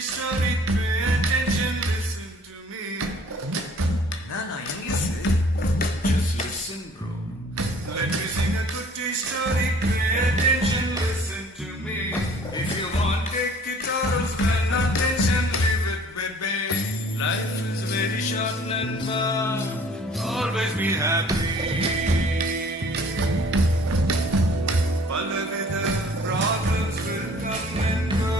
story, pay attention, listen to me. Nana, English. Just listen, bro. Let me sing a good story, pay attention, listen to me. If you want, take guitar or spend attention, leave it, baby. Life is very short and far, always be happy. பலவித problems will come and go,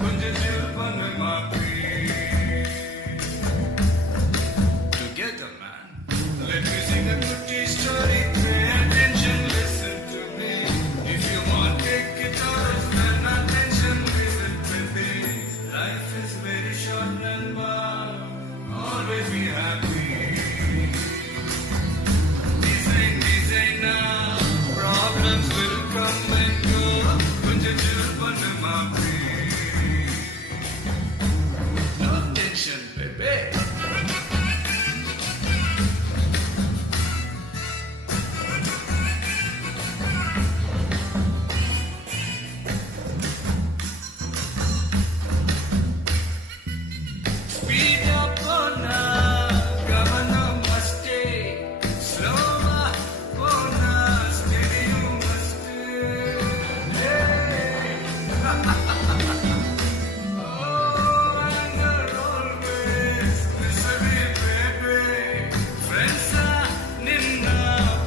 கொஞ்சம் chill பண்ணு மாப்பி. Together, man. Let me sing a good story, pay attention, listen to me. If you want, take guitar, spend attention, listen, baby. Life is very short and far, always be happy. Design now, problems will come and go, கொஞ்சம் chill பண்ணு மாப்பி. No tension, baby. Speed up on governor must stay. Slower on steady you must stay. Hey. Oh, anger always misery, baby. Friends are ninna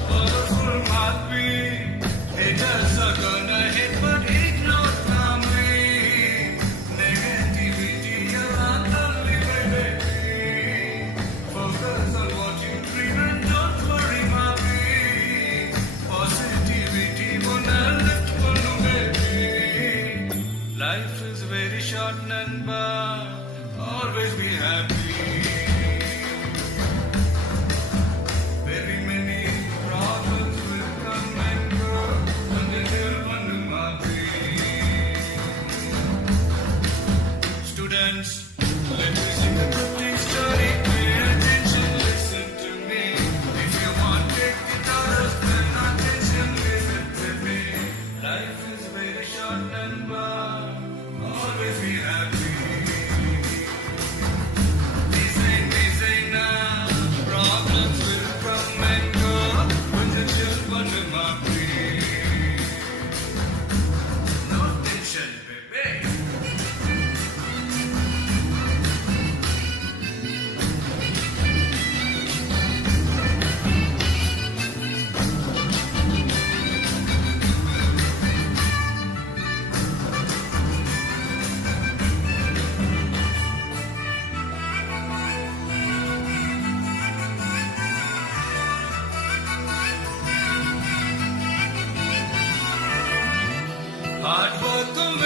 powerful mapi. Haters are gonna hate but ignore me. Negativity totally, baby. Focus on what you dream and don't worry, mapi. Positivity wanna lift one, baby. Life is very short and bad, always be happy. Very many problems will come and go, கொஞ்சம் chill பண்ணு மாப்பி. Students, let me sing a good story, pay attention, listen to me. If you want, take guitar, spend attention, listen to me. Life is very short and bad, always be happy. Design now, problems will come and go, கொஞ்சம் chill பண்ணு மாப்பி. No tension, baby. Hard work will